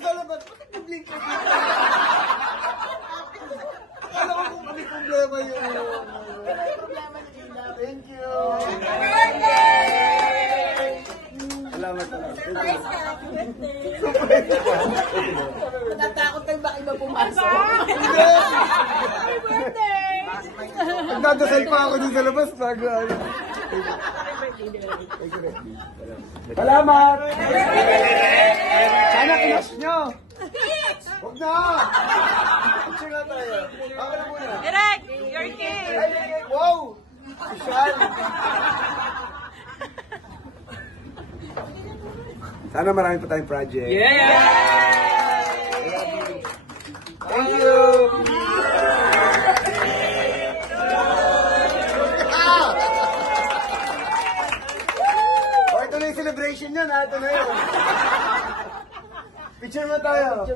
sa labas. Bakit nag-blink ka dito? Akala ko kung may problema yun. May problema na Gina. Thank you. Salamat. Happy birthday. Natakot kayo ba iba pumasok? Happy birthday! Nagdadasal pa ako dun sa labas. Bago ano. Salamat! Sana kinas nyo! Huwag na! Picture na tayo. Ako na muna. Direk, your kid. Wow! Social! Sana marami pa tayong project. Yeah! Thank you! Ito na yung celebration niya, ito na yun. Picture mo tayo.